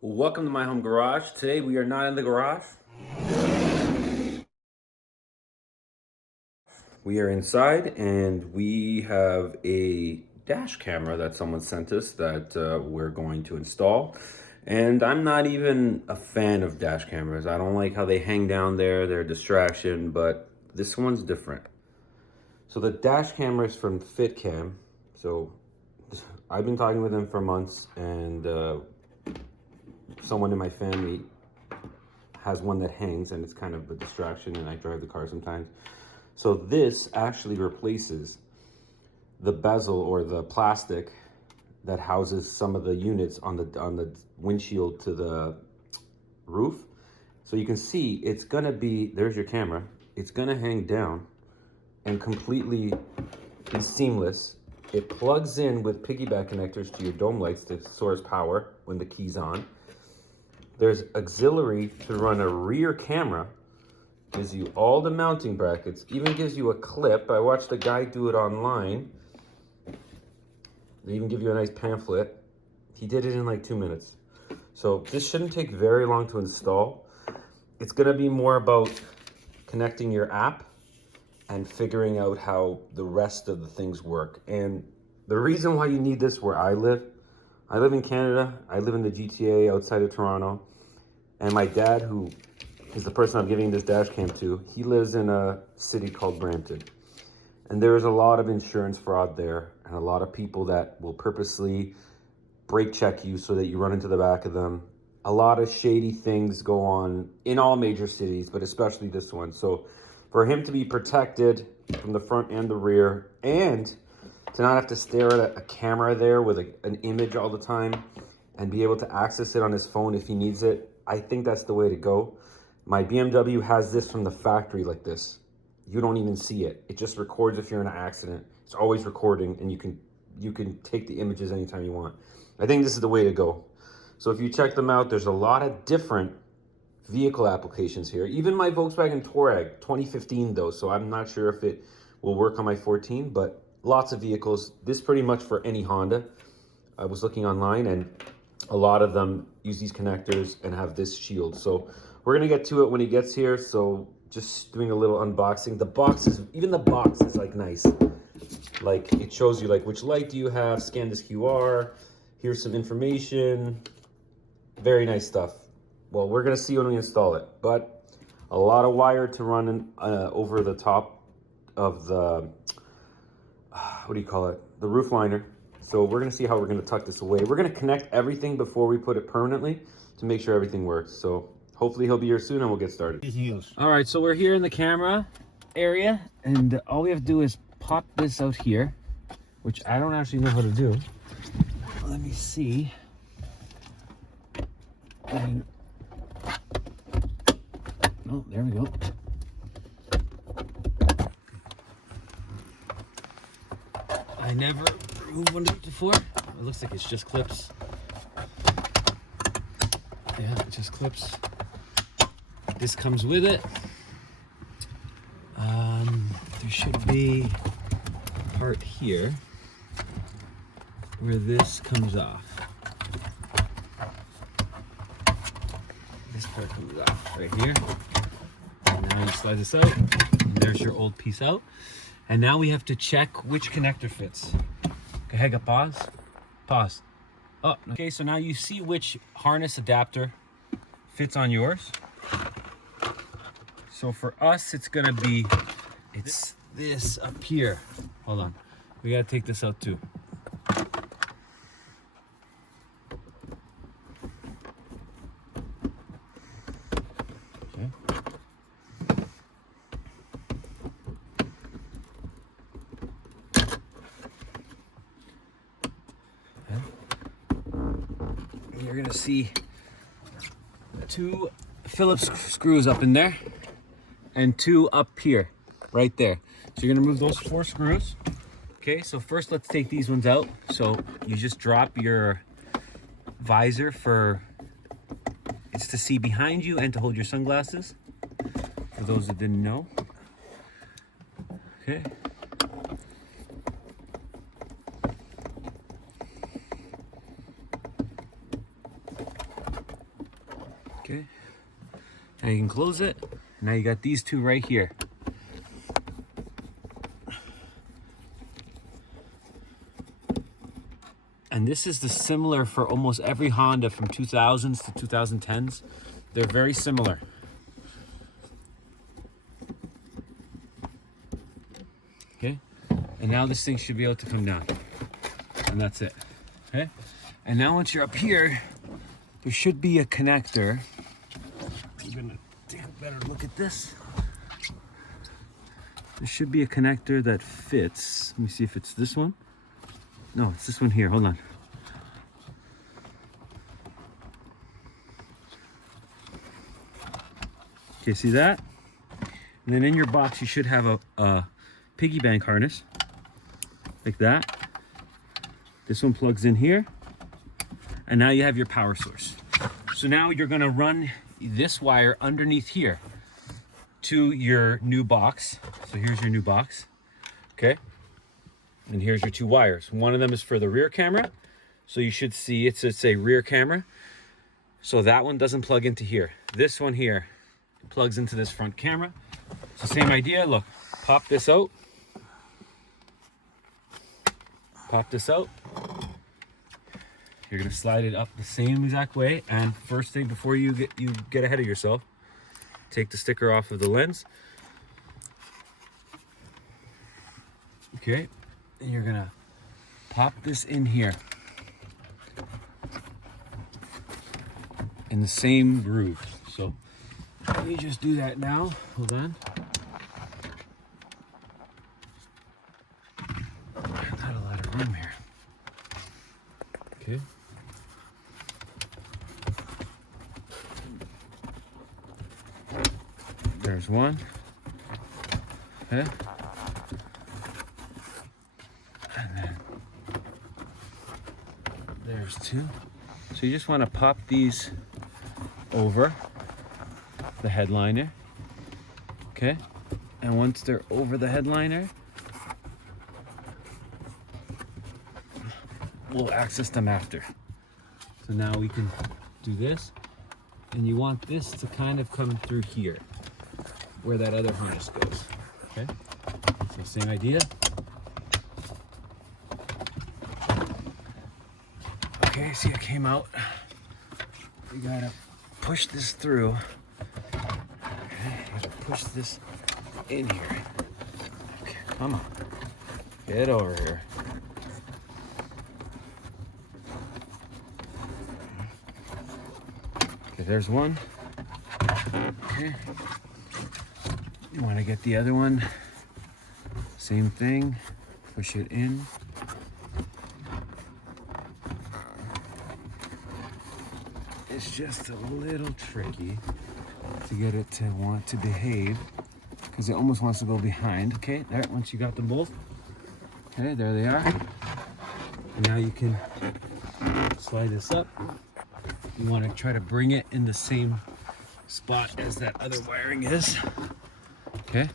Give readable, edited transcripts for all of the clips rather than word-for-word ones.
Welcome to my home garage. Today we are not in the garage. We are inside and we have a dash camera that someone sent us that we're going to install. And I'm not even a fan of dash cameras. I don't like how they hang down there, they're a distraction, but this one's different. So the dash camera is from FitCam. So I've been talking with them for months, and someone in my family has one that hangs and it's kind of a distraction, and I drive the car sometimes. So this actually replaces the bezel or the plastic that houses some of the units on the windshield to the roof. So you can see it's gonna be, there's your camera, it's gonna hang down and completely be seamless. It plugs in with piggyback connectors to your dome lights to source power when the key's on. There's auxiliary to run a rear camera, gives you all the mounting brackets, even gives you a clip. I watched a guy do it online. They even give you a nice pamphlet. He did it in like 2 minutes. So this shouldn't take very long to install. It's gonna be more about connecting your app and figuring out how the rest of the things work. And the reason why you need this where I live in Canada, I live in the GTA outside of Toronto, and my dad, who is the person I'm giving this dash cam to, he lives in a city called Brampton. And there is a lot of insurance fraud there, and a lot of people that will purposely brake check you so that you run into the back of them. A lot of shady things go on in all major cities, but especially this one. So for him to be protected from the front and the rear, and to not have to stare at a camera there with an image all the time, and be able to access it on his phone if he needs it, I think that's the way to go. My BMW has this from the factory like this. You don't even see it. It just records if you're in an accident. It's always recording, and you can take the images anytime you want. I think this is the way to go. So if you check them out, there's a lot of different vehicle applications here. Even my Volkswagen Touareg, 2015 though, so I'm not sure if it will work on my 14, but lots of vehicles. This pretty much for any Honda. I was looking online, and a lot of them use these connectors and have this shield. So we're gonna get to it when he gets here. So just doing a little unboxing. The boxes, even the box is like nice. Like it shows you like which light do you have, scan this QR, here's some information. Very nice stuff. Well, we're gonna see when we install it, but a lot of wire to run over the top of the, what do you call it? The roof liner. So we're gonna see how we're gonna tuck this away. We're gonna connect everything before we put it permanently to make sure everything works. So hopefully he'll be here soon and we'll get started. All right, so we're here in the camera area, and all we have to do is pop this out here, which I don't actually know how to do. Let me see. Oh, there we go. I never removed one of these before. It looks like it's just clips. Yeah, it just clips. This comes with it. There should be a part here where this comes off. This part comes off right here. And now you slide this out, and there's your old piece out. And now we have to check which connector fits. Okay, pause. Pause. Oh, okay, so now you see which harness adapter fits on yours. So for us, it's gonna be, it's this up here. Hold on, we gotta take this out too. Okay. You're gonna see 2 Phillips screws up in there and 2 up here, right there. So you're gonna remove those 4 screws. Okay, so first let's take these ones out. So you just drop your visor for, it's to see behind you and to hold your sunglasses, for those that didn't know. Okay. Okay. Now you can close it. Now you got these two right here. And this is the similar for almost every Honda from 2000s to 2010s. They're very similar. Okay. And now this thing should be able to come down. And that's it. Okay. And now once you're up here, there should be a connector. I'm gonna take a better look at this. There should be a connector that fits. Let me see if it's this one. No, it's this one here. Hold on. Okay, see that? And then in your box, you should have a piggy bank harness, like that. This one plugs in here. And now you have your power source. So now you're gonna run this wire underneath here to your new box. So here's your new box, okay? And here's your two wires. One of them is for the rear camera. So you should see it's a rear camera. So that one doesn't plug into here. This one here plugs into this front camera. It's the same idea, look, pop this out. Pop this out. You're gonna slide it up the same exact way. And first thing, before you get ahead of yourself, take the sticker off of the lens. Okay, and you're gonna pop this in here in the same groove. So let me just do that now. Hold on. Not a lot of room here. Okay. There's one. Okay. And then there's two. So you just want to pop these over the headliner. Okay. And once they're over the headliner, we'll access them after. So now we can do this. And you want this to kind of come through here, where that other harness goes. Okay, so same idea. Okay, see it came out. You gotta push this through. Okay, you gotta push this in here. Okay, come on, get over here. Okay, there's one. Okay. You want to get the other one, same thing, push it in. It's just a little tricky to get it to want to behave because it almost wants to go behind. Okay, there, once you got them both, okay, there they are. And now you can slide this up. You want to try to bring it in the same spot as that other wiring is. Okay,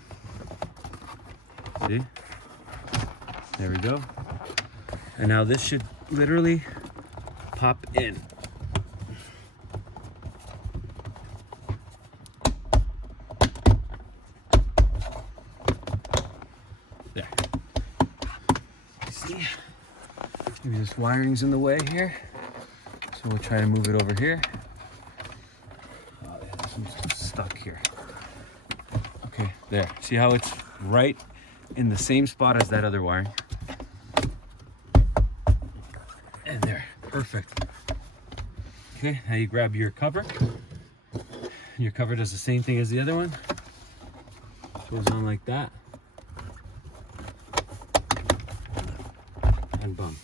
see, there we go. And now this should literally pop in. There. You see, maybe this wiring's in the way here. So we'll try to move it over here. Oh, yeah, this one's stuck here. Okay, there. See how it's right in the same spot as that other wiring? And there, perfect. Okay, now you grab your cover. Your cover does the same thing as the other one. Goes on like that. And boom.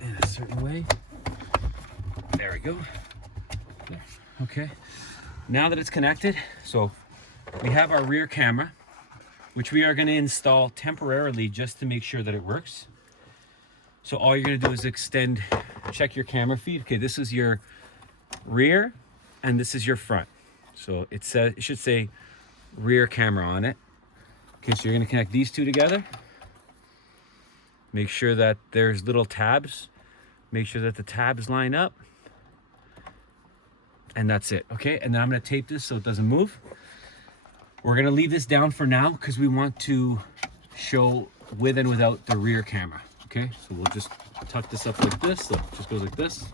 In a certain way. There we go. There. Okay. Now that it's connected, so we have our rear camera, which we are going to install temporarily just to make sure that it works. So all you're going to do is check your camera feed. Okay, this is your rear and this is your front. So it should say rear camera on it. Okay, so you're going to connect these two together. Make sure that there's little tabs. Make sure that the tabs line up. And that's it, okay? And then I'm gonna tape this so it doesn't move. We're gonna leave this down for now because we want to show with and without the rear camera, okay? So we'll just tuck this up like this. Look, just goes like this.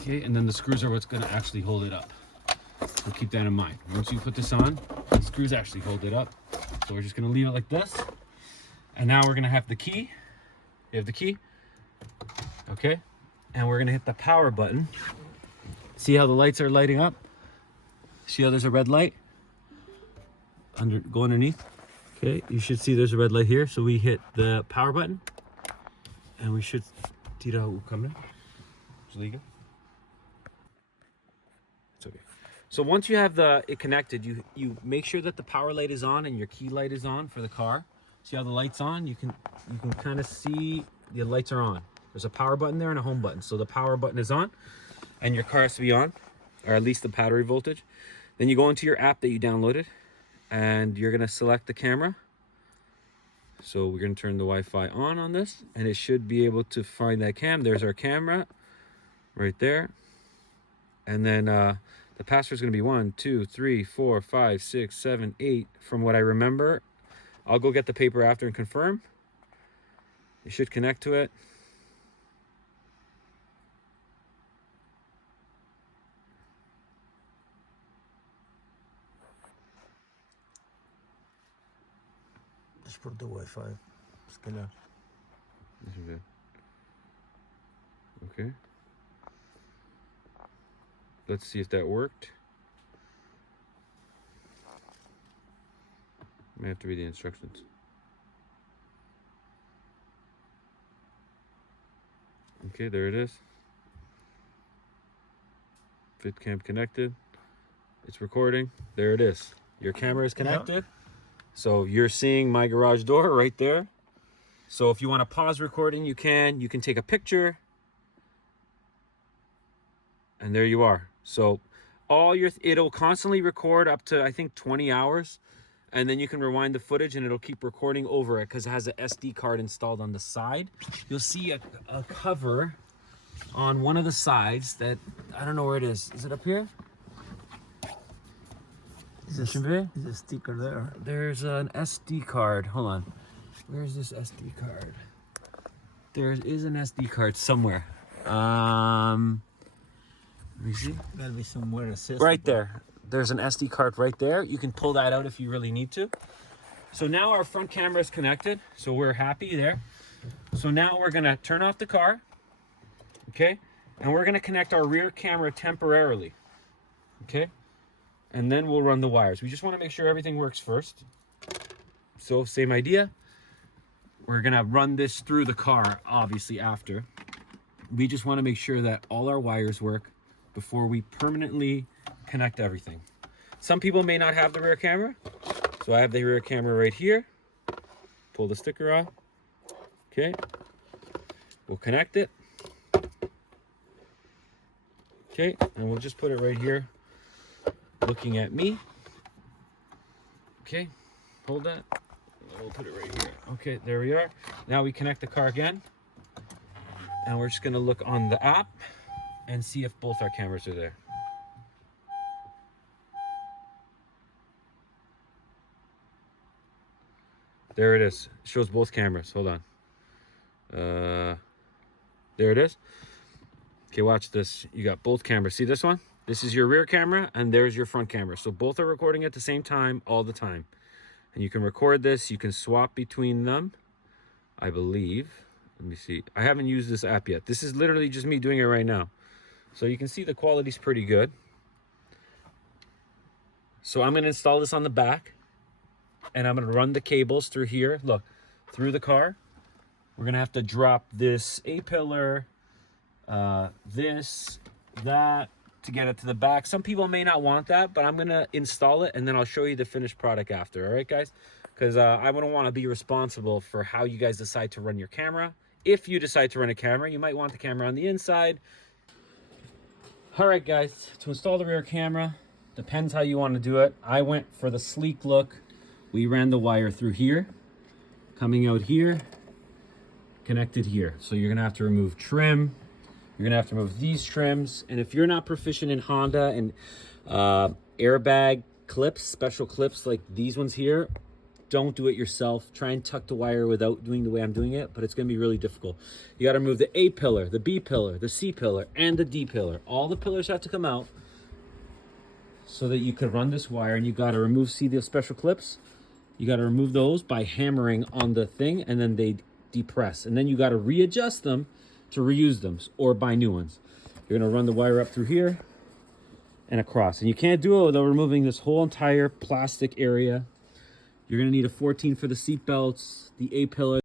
Okay, and then the screws are what's gonna actually hold it up. So keep that in mind. Once you put this on, the screws actually hold it up. So we're just gonna leave it like this. And now we're gonna have the key. You have the key, okay? And we're gonna hit the power button. See how the lights are lighting up? See how there's a red light? Go underneath. Okay, you should see there's a red light here. So we hit the power button and we should tira o câmera. Desliga. It's okay. So once you have it connected, you make sure that the power light is on and your key light is on for the car. See how the light's on? You can kind of see the lights are on. There's a power button there and a home button. So the power button is on and your car has to be on, or at least the battery voltage. Then you go into your app that you downloaded and you're gonna select the camera. So we're gonna turn the Wi-Fi on this and it should be able to find that cam. There's our camera right there. And then the password is gonna be 1, 2, 3, 4, 5, 6, 7, 8 from what I remember. I'll go get the paper after and confirm. You should connect to it. Just put the Wi-Fi. Scanner. Okay. Let's see if that worked. May have to read the instructions. Okay, there it is. FitCam connected. It's recording. There it is. Your camera is connected. Yep. So you're seeing my garage door right there. So if you want to pause recording, you can. You can take a picture. And there you are. So it'll constantly record up to, I think, 20 hours. And then you can rewind the footage and it'll keep recording over it because it has an SD card installed on the side. You'll see a cover on one of the sides that, I don't know where it is. Is it up here? There's a sticker there. There's an SD card. Hold on. Where's this SD card? There is an SD card somewhere. Let me see. Gotta be somewhere accessible. Right there. There's an SD card right there. You can pull that out if you really need to. So now our front camera is connected. So we're happy there. So now we're gonna turn off the car. Okay? And we're gonna connect our rear camera temporarily. Okay? And then we'll run the wires. We just wanna make sure everything works first. So same idea. We're gonna run this through the car, obviously, after. We just wanna make sure that all our wires work before we permanently connect everything. Some people may not have the rear camera. So I have the rear camera right here. Pull the sticker off. Okay. We'll connect it. Okay, and we'll just put it right here, looking at me. Okay, hold that. We'll put it right here. Okay, there we are. Now we connect the car again. And we're just gonna look on the app and see if both our cameras are there. There it is. It shows both cameras. Hold on. There it is. Okay, watch this. You got both cameras. See this one? This is your rear camera and there's your front camera. So both are recording at the same time all the time. And you can record this. You can swap between them, I believe. Let me see. I haven't used this app yet. This is literally just me doing it right now. So you can see the quality's pretty good. So I'm going to install this on the back. And I'm going to run the cables through here. Look, through the car. We're going to have to drop this A-pillar, this, that, to get it to the back. Some people may not want that, but I'm going to install it, and then I'll show you the finished product after. All right, guys? Because I wouldn't want to be responsible for how you guys decide to run your camera. If you decide to run a camera, you might want the camera on the inside. All right, guys. To install the rear camera, depends how you want to do it. I went for the sleek look. We ran the wire through here. coming out here, connected here. So you're gonna have to remove trim. You're gonna have to remove these trims. And if you're not proficient in Honda and airbag clips, special clips like these ones here, don't do it yourself. Try and tuck the wire without doing the way I'm doing it, but it's gonna be really difficult. You gotta remove the A pillar, the B pillar, the C pillar, and the D pillar. All the pillars have to come out so that you could run this wire, and you gotta remove, see the special clips? You gotta remove those by hammering on the thing, and then they depress. And then you gotta readjust them to reuse them or buy new ones. You're gonna run the wire up through here and across. And you can't do it without removing this whole entire plastic area. You're gonna need a 14 for the seat belts, the A pillar.